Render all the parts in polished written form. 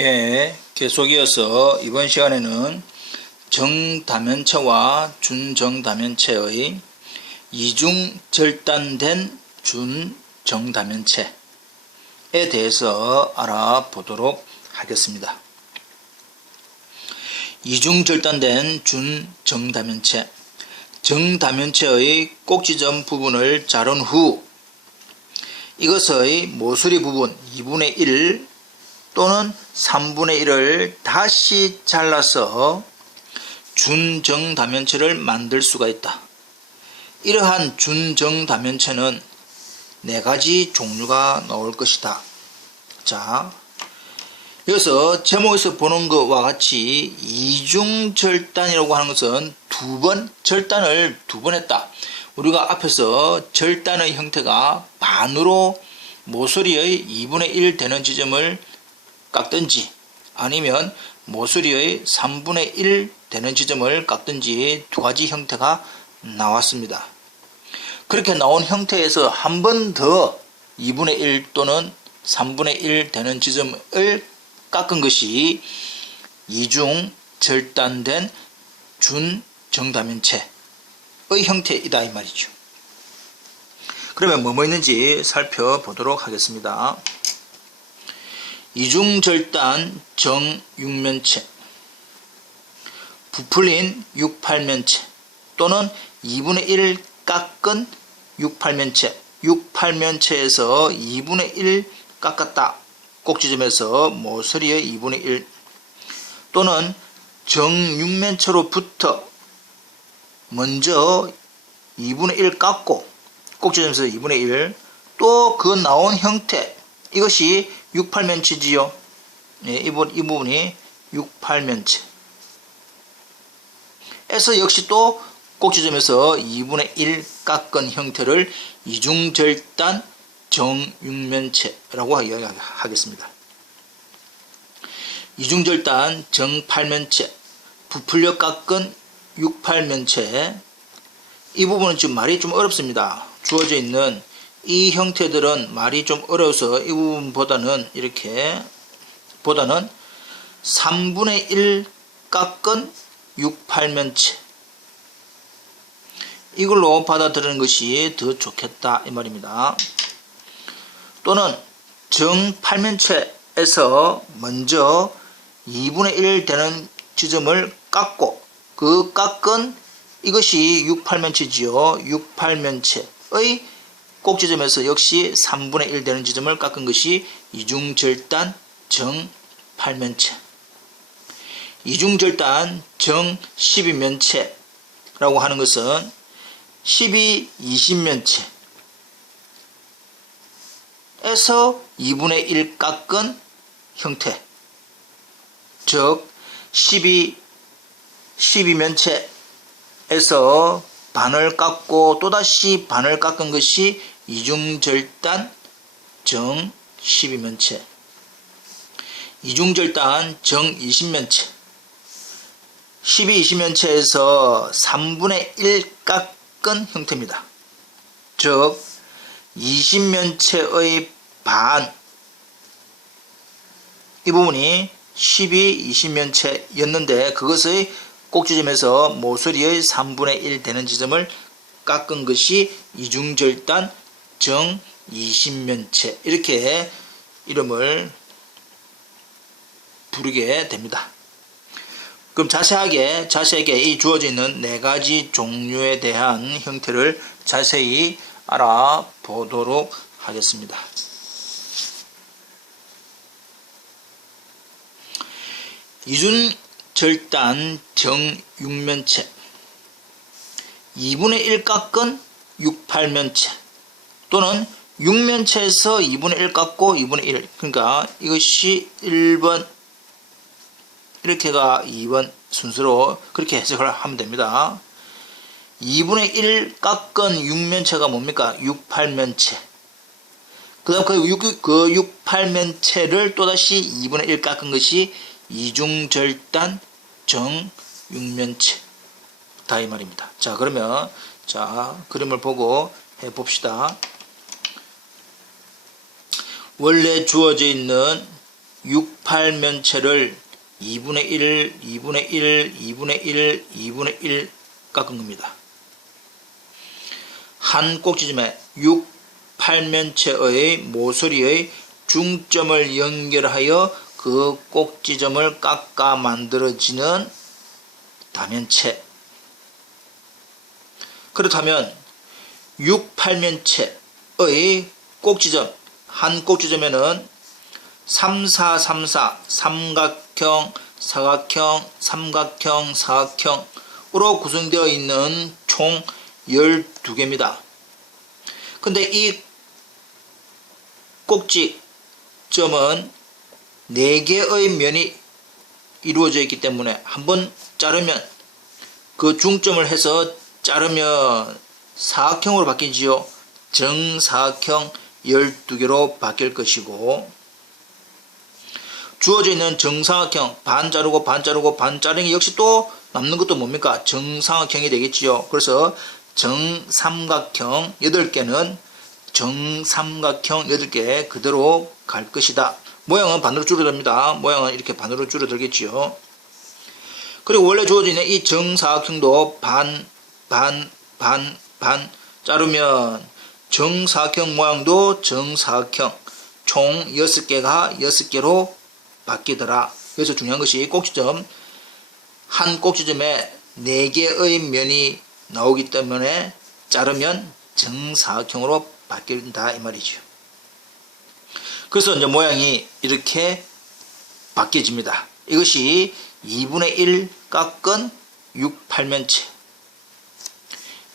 예, 계속 이어서 이번 시간에는 정다면체와 준정다면체의 이중 절단된 준정다면체에 대해서 알아보도록 하겠습니다. 이중 절단된 준정다면체, 정다면체의 꼭지점 부분을 자른 후 이것의 모서리 부분 2분의 1 또는 3분의 1을 다시 잘라서 준정다면체를 만들 수가 있다. 이러한 준정다면체는 4가지 종류가 나올 것이다. 자, 여기서 제목에서 보는 것과 같이 이중절단이라고 하는 것은 절단을 두 번 했다. 우리가 앞에서 절단의 형태가 반으로 모서리의 2분의 1 되는 지점을 깎든지 아니면 모서리의 3분의 1 되는 지점을 깎든지 2가지 형태가 나왔습니다. 그렇게 나온 형태에서 한 번 더 2분의 1 또는 3분의 1 되는 지점을 깎은 것이 이중 절단된 준정다면체의 형태이다 이 말이죠. 그러면 뭐뭐 있는지 살펴보도록 하겠습니다. 이중절단 정육면체, 부풀린 6,8면체 또는 2분의 1 깎은 6,8면체, 6,8면체에서 2분의 1 깎았다. 꼭지점에서 모서리의 2분의 1 또는 정육면체로부터 먼저 2분의 1 깎고 꼭지점에서 2분의 1 또 그 나온 형태 이것이 6,8면체지요. 네, 이 부분이 6,8면체 에서 역시 또 꼭지점에서 2분의 1 깎은 형태를 이중절단 정육면체라고 이야기하겠습니다. 이중절단 정8면체, 부풀려 깎은 6,8면체, 이 부분은 지금 말이 좀 어렵습니다. 주어져 있는 이 형태들은 말이 좀 어려워서 이 부분보다는 3분의 1 깎은 6,8면체 이걸로 받아들이는 것이 더 좋겠다 이 말입니다. 또는 정8면체에서 먼저 2분의 1 되는 지점을 깎고 그 깎은 이것이 6,8면체지요. 6,8면체의 꼭지점에서 역시 3분의 1 되는 지점을 깎은 것이 이중절단 정8면체, 이중절단 정12면체라고 하는 것은 1220면체에서 2분의 1 깎은 형태, 즉 12면체에서 반을 깎고 또다시 반을 깎은 것이 이중절단 정12면체, 이중절단 정20면체, 1220면체에서 3분의 1 깎은 형태입니다. 즉 20면체의 반, 이 부분이 1220면체였는데 그것의 꼭지점에서 모서리의 3분의 1 되는 지점을 깎은 것이 이중절단 정20면체 이렇게 이름을 부르게 됩니다. 그럼 자세하게 이 주어져 있는 4가지 종류에 대한 형태를 자세히 알아보도록 하겠습니다. 이중절단 정6면체, 2분의 1 깎은 6,8면체 또는 6면체에서 2분의 1 깎고 2분의 1, 그러니까 이것이 1번 이렇게가 2번 순서로 그렇게 해석을 하면 됩니다. 2분의 1 깎은 6면체가 뭡니까? 6,8면체. 그 다음 그 6,8면체를 또다시 2분의 1 깎은 것이 이중절단 정6면체 다 이 말입니다. 자, 그러면 그림을 보고 해봅시다. 원래 주어져 있는 68면체를 2분의 1, 2분의 1, 2분의 1, 2분의 1 깎은 겁니다. 한 꼭지점에 68면체의 모서리의 중점을 연결하여 그 꼭지점을 깎아 만들어지는 다면체. 그렇다면 68면체의 꼭지점, 한 꼭지점에는 3, 4, 3, 4, 삼각형, 사각형, 삼각형, 사각형으로 구성되어 있는 총 12개입니다. 근데 이 꼭지점은 4개의 면이 이루어져 있기 때문에 한번 자르면 그 중점을 해서 자르면 사각형으로 바뀌지요. 정사각형 12개로 바뀔 것이고, 주어져 있는 정사각형 반 자르고 반 자르고 반 자르는 게 역시 또 남는 것도 뭡니까? 정사각형이 되겠지요. 그래서 정삼각형 8개는 정삼각형 8개 그대로 갈 것이다. 모양은 반으로 줄어듭니다. 모양은 이렇게 반으로 줄어들겠지요. 그리고 원래 주어져 있는 이 정사각형도 반 자르면 정사각형 모양도 정사각형 총 6개가 6개로 바뀌더라. 그래서 중요한 것이 꼭지점, 한 꼭지점에 4개의 면이 나오기 때문에 자르면 정사각형으로 바뀐다 이 말이죠. 그래서 이제 모양이 이렇게 바뀌어집니다. 이것이 2분의 1 깎은 68면체,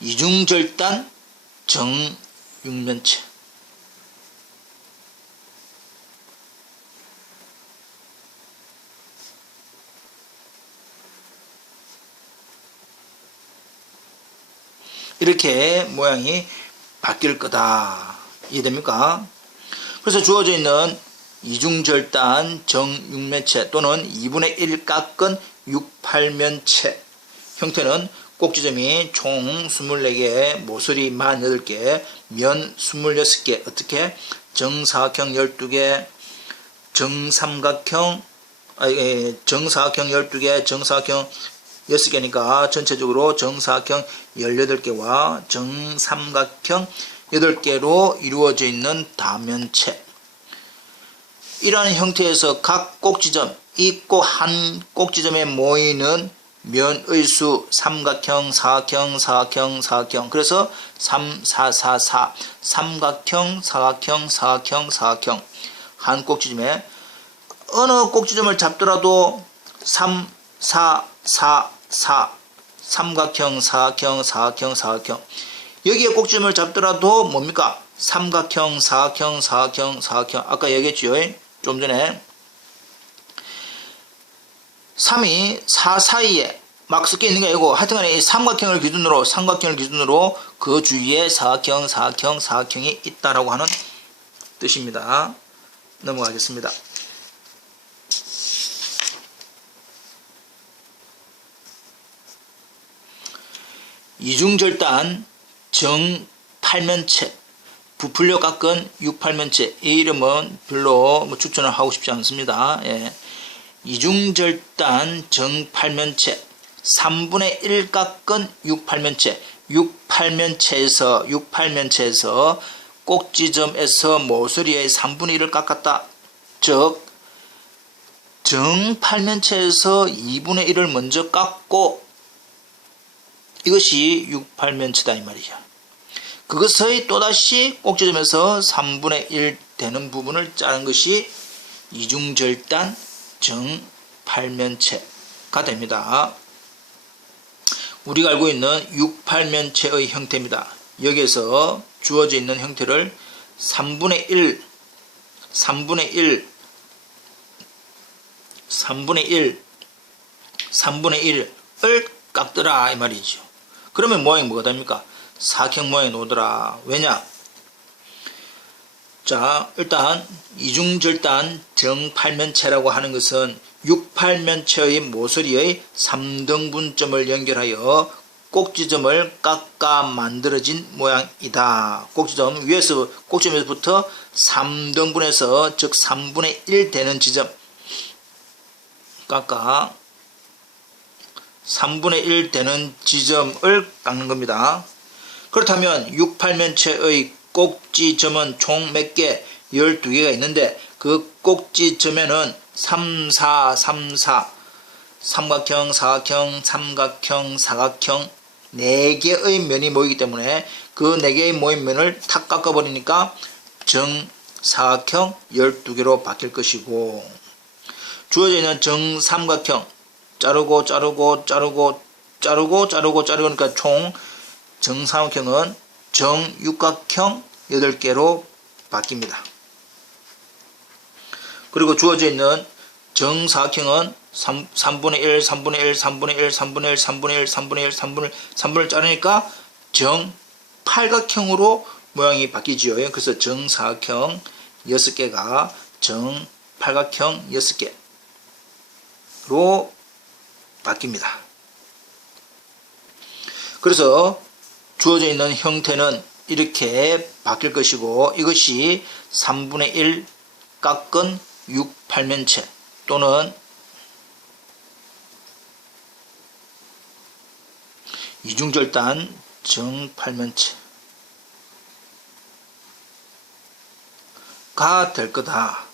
이중절단 정육면체. 이렇게 모양이 바뀔 거다. 이해됩니까? 그래서 주어져 있는 이중절단 정육면체 또는 2분의 1 깎은 68면체 형태는 꼭지점이 총 24개, 모서리 48개, 면 26개, 어떻게? 정사각형 12개, 정삼각형, 정사각형 12개, 정사각형 6개니까 전체적으로 정사각형 18개와 정삼각형 8개로 이루어져 있는 다면체. 이러한 형태에서 각 꼭지점, 이 한 꼭지점에 모이는 면의 수 삼각형, 사각형, 사각형, 사각형. 그래서 3, 4, 4, 4 삼각형, 사각형, 사각형, 사각형. 한 꼭지점에 어느 꼭지점을 잡더라도 3, 4, 4, 4 삼각형, 사각형, 사각형, 사각형. 여기에 꼭지점을 잡더라도 뭡니까? 삼각형, 사각형, 사각형, 사각형. 아까 얘기했죠? 좀 전에 3이 4 사이에 막 섞여 있는 게 아니고 하여튼간에 이 삼각형을 기준으로 그 주위에 사각형, 사각형, 사각형이 있다라고 하는 뜻입니다. 넘어가겠습니다. 이중절단 정팔면체, 부풀려 깎은 68면체. 이 이름은 별로 추천을 하고 싶지 않습니다. 예. 이중절단 정팔면체, 3분의 1 깎은 68면체. 68면체에서 꼭지점에서 모서리의 3분의 1을 깎았다. 즉 정팔면체에서 2분의 1을 먼저 깎고, 이것이 68면체다 이 말이죠. 그것의 또다시 꼭지점에서 3분의 1 되는 부분을 자른 것이 이중절단 정팔면체가 됩니다. 우리가 알고 있는 68면체의 형태입니다. 여기에서 주어져 있는 형태를 3분의 1을 깎더라 이 말이죠. 그러면 모양이 뭐가 됩니까? 사각형 모양이 나오더라. 왜냐? 자, 일단 이중절단 정팔면체라고 하는 것은 68면체의 모서리의 3등분점을 연결하여 꼭지점을 깎아 만들어진 모양이다. 꼭지점 위에서 꼭지점에서부터 3등분해서 즉 3분의 1 되는 지점, 깎아 3분의 1 되는 지점을 깎는 겁니다. 그렇다면 68면체의 꼭지점은 총 몇 개? 12개가 있는데 그 꼭지점에는 3, 4, 3, 4 삼각형, 사각형, 삼각형, 사각형 4개의 면이 모이기 때문에 그 4개의 모인 면을 탁 깎아버리니까 정사각형 12개로 바뀔 것이고, 주어져 있는 정삼각형 자르고 자르고 자르고 자르고 자르고 자르니까 총 정삼각형은 정육각형 8개로 바뀝니다. 그리고 주어져 있는 정사각형은 3분의 1, 3분의 1, 3분의 1, 3분의 1, 3분의 1, 3분의 1, 3분의 1, 3분의 1 자르니까 정팔각형으로 모양이 바뀌지요. 그래서 정사각형 6개가 정팔각형 6개로 바뀝니다. 그래서 주어져 있는 형태는 이렇게 바뀔 것이고, 이것이 3분의 1 깎은 6팔면체 또는 이중절단 정팔면체가 될 거다.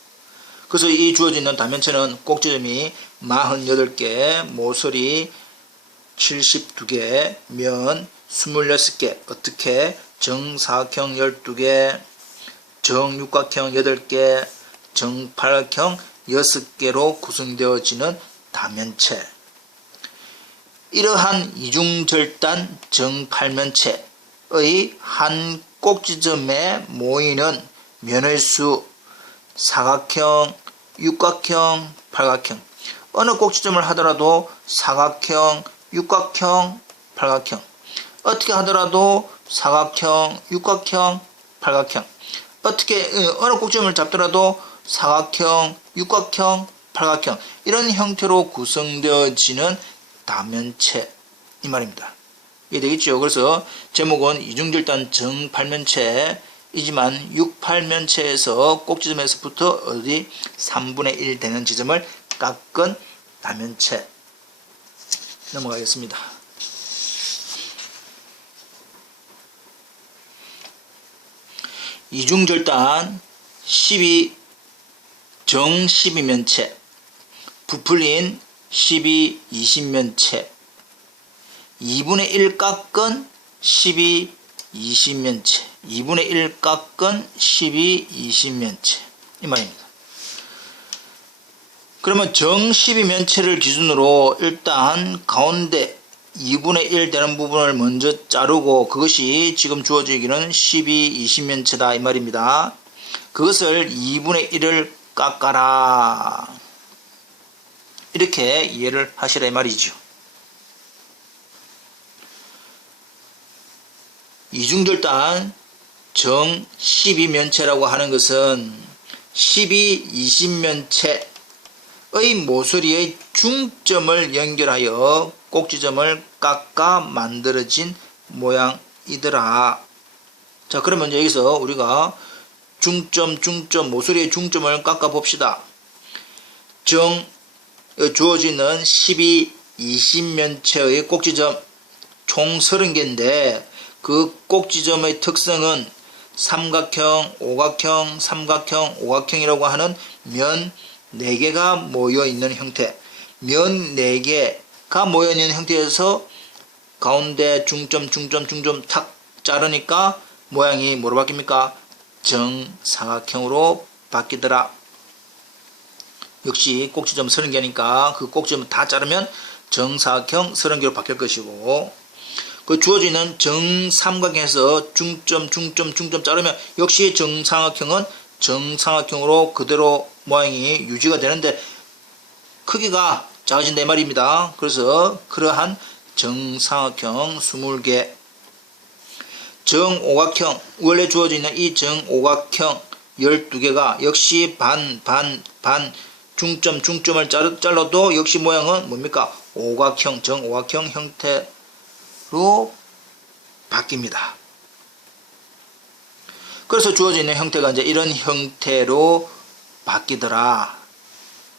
그래서 이 주어져 있는 단면체는 꼭지점이 48개, 모서리 72개, 면 26개, 어떻게 정사각형 12개, 정육각형 8개, 정팔각형 6개로 구성되어지는 단면체. 이러한 이중절단 정팔면체의 한 꼭지점에 모이는 면의 수, 사각형, 육각형, 팔각형, 어느 꼭지점을 하더라도 사각형, 육각형, 팔각형, 어떻게 하더라도 사각형, 육각형, 팔각형, 어떻게 어느 꼭지점을 잡더라도 사각형, 육각형, 팔각형, 이런 형태로 구성되어지는 단면체 이 말입니다. 이해되겠죠? 그래서 제목은 이중절단 정팔면체이지만 6팔면체에서 꼭지점에서부터 어디 3분의 1 되는 지점을 깎은 단면체. 넘어가겠습니다. 이중절단 12정십이면체, 부풀린 1220면체, 2분의 1 깎은 1220면체, 2분의 1 깎은 1220면체 이 말입니다. 그러면 정12면체를 기준으로 일단 가운데 2분의 1 되는 부분을 먼저 자르고, 그것이 지금 주어져 있기는 1220면체다 이 말입니다. 그것을 2분의 1을 깎아라, 이렇게 이해를 하시라 이 말이죠. 이중절단 정 12면체라고 하는 것은 1220면체의 모서리의 중점을 연결하여 꼭지점을 깎아 만들어진 모양이더라. 자, 그러면 여기서 우리가 중점, 모서리의 중점을 깎아 봅시다. 주어지는 1220면체의 꼭지점 총 30개인데 그 꼭지점의 특성은 삼각형, 오각형, 삼각형, 오각형이라고 하는 면 4개가 모여있는 형태. 면 4개가 모여있는 형태에서 가운데 중점 탁 자르니까 모양이 뭐로 바뀝니까? 정사각형으로 바뀌더라. 역시 꼭지점 30개니까 그 꼭지점 다 자르면 정사각형 30개로 바뀔 것이고, 그 주어져 있는 정삼각형에서 중점 자르면 역시 정삼각형은 정삼각형으로 그대로 모양이 유지가 되는데 크기가 작아진다 이 말입니다. 그래서 그러한 정삼각형 20개, 정오각형, 원래 주어져 있는 이 정오각형 12개가 역시 반 중점을 잘라도 역시 모양은 뭡니까? 오각형, 정오각형 형태로 바뀝니다. 그래서 주어져 있는 형태가 이제 이런 형태로 바뀌더라.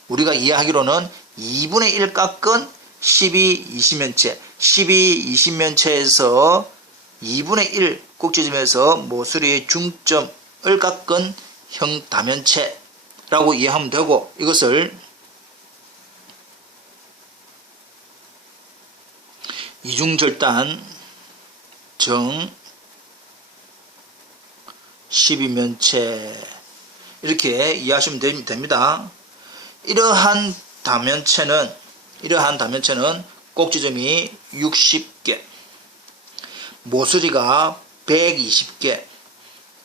우리가 이해하기로는 2분의 1 깎은 12, 20면체. 12, 20면체에서 2분의 1 꼭지점에서 모서리의 중점을 깎은 형다면체라고 이해하면 되고, 이것을 이중절단 정 12면체 이렇게 이해하시면 됩니다. 이러한 다면체는 꼭지점이 60개, 모서리가 120개,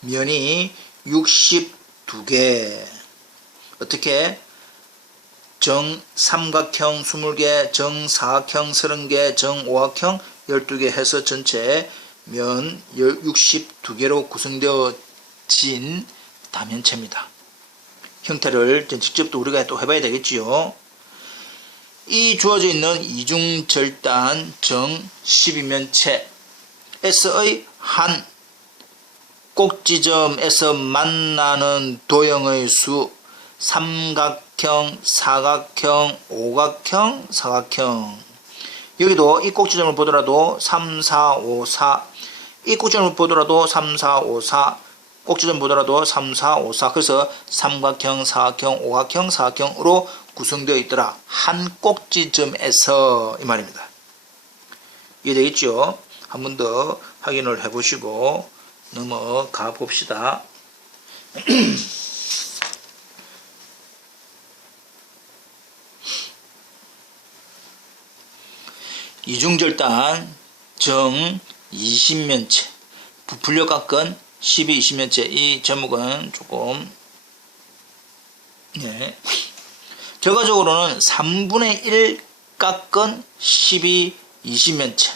면이 62개. 어떻게? 정삼각형 20개, 정사각형 30개, 정오각형 12개 해서 전체 면 62개로 구성되어진 다면체입니다. 형태를 직접 또 우리가 또 해봐야 되겠지요. 이 주어져 있는 이중절단 정 12면체에서의 한 꼭지점에서 만나는 도형의 수, 삼각형, 사각형, 오각형, 사각형. 여기도 이 꼭지점을 보더라도 3, 4, 5, 4. 이 꼭지점을 보더라도 3, 4, 5, 4. 꼭지점 보더라도 3, 4, 5, 4. 그래서 삼각형, 사각형, 오각형, 사각형으로 구성되어 있더라. 한 꼭지점에서 이 말입니다. 이해되겠죠? 한 번 더 확인을 해보시고 넘어가 봅시다. 이중절단 정 20면체 부풀려 깎은 12, 20면체. 이 제목은 조금 결과적으로는 3분의 1 깎은 12, 20면체.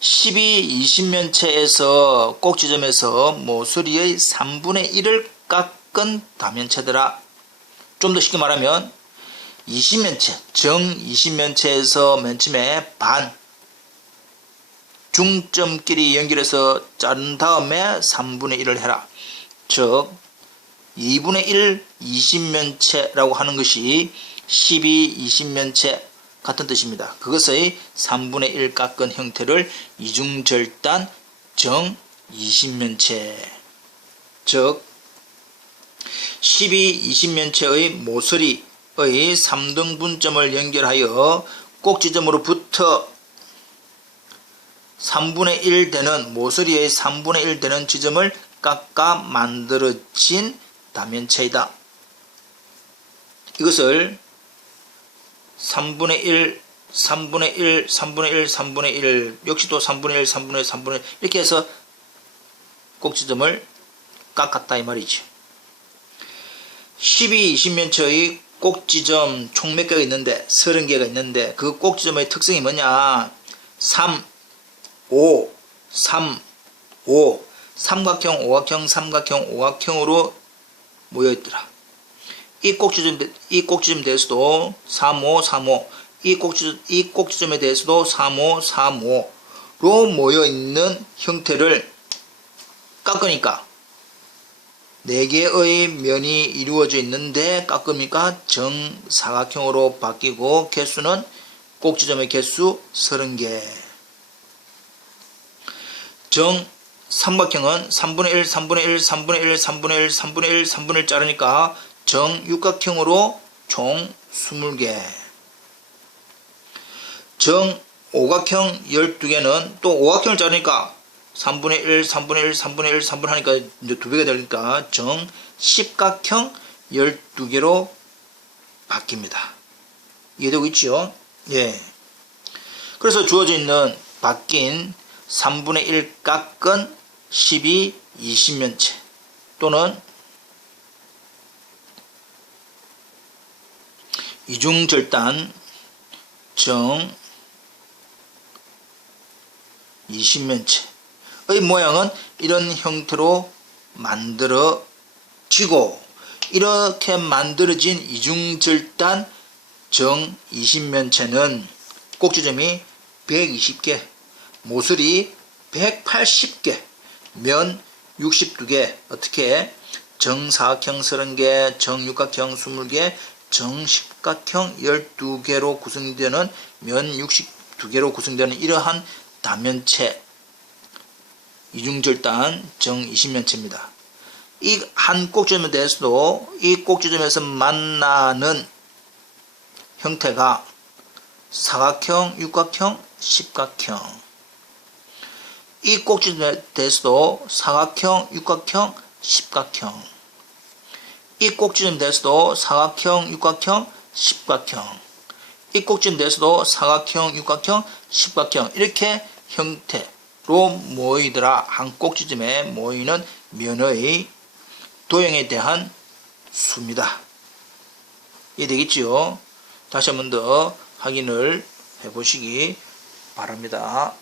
12, 20면체에서 꼭지점에서 모서리의 3분의 1을 깎은 다면체더라. 좀 더 쉽게 말하면 20면체, 정 20면체에서 맨 처음에 반 중점끼리 연결해서 자른 다음에 3분의 1을 해라. 즉 2분의 1 20면체라고 하는 것이 12, 20면체 같은 뜻입니다. 그것의 3분의 1 깎은 형태를 이중절단 정 20면체, 즉 12, 20면체의 모서리의 3등분점을 연결하여 꼭지점으로부터 3분의 1 되는 모서리의 3분의 1 되는 지점을 깎아 만들어진 다면체이다. 이것을 3분의 1, 3분의 1, 3분의 1, 3분의 1 역시 또 3분의 1, 3분의 1, 3분의 1 이렇게 해서 꼭지점을 깎았다 이 말이죠. 12, 20면체의 꼭지점 총 몇 개가 있는데 30개가 있는데 그 꼭지점의 특성이 뭐냐? 3, 5, 3, 5 삼각형, 오각형, 삼각형, 오각형으로 모여있더라. 이 꼭지점에 대해서도 3, 5, 3, 5 이 꼭지점에 대해서도 3, 5, 3, 5로 모여있는 형태를 깎으니까 4개의 면이 이루어져 있는데 깎으니까 정사각형으로 바뀌고 개수는 꼭지점의 개수 30개. 정삼각형은 3분의 1, 3분의 1, 3분의 1, 3분의 1, 3분의 1, 3분의 1 자르니까 정육각형으로 총 20개. 정오각형 12개는 또 오각형을 자르니까 3분의 1, 3분의 1, 3분의 1, 3분의 1 하니까 이제 2배가 되니까 정십각형 12개로 바뀝니다. 이해되고 있죠? 예. 그래서 주어져 있는 바뀐 3분의 1 깎은 12, 20면체 또는 이중절단 정 20면체의 모양은 이런 형태로 만들어지고 이렇게 만들어진 이중절단 정 20면체는 꼭지점이 120개, 모서리 180개, 면 62개, 어떻게 정사각형 30개, 정육각형 20개, 정십각형 12개로 구성되는 면 62개로 구성되는 이러한 다면체 이중절단 정20면체입니다. 이 한 꼭지점에 대해서도 이 꼭지점에서 만나는 형태가 사각형, 육각형, 십각형. 이 꼭지점에 대해서도 사각형, 육각형, 십각형. 이 꼭지점에 대해서도 사각형, 육각형, 십각형. 이 꼭지점에 대해서도 사각형, 육각형, 십각형. 이렇게 형태로 모이더라. 한 꼭지점에 모이는 면의 도형에 대한 수입니다. 이해되겠지요? 다시 한 번 더 확인을 해보시기 바랍니다.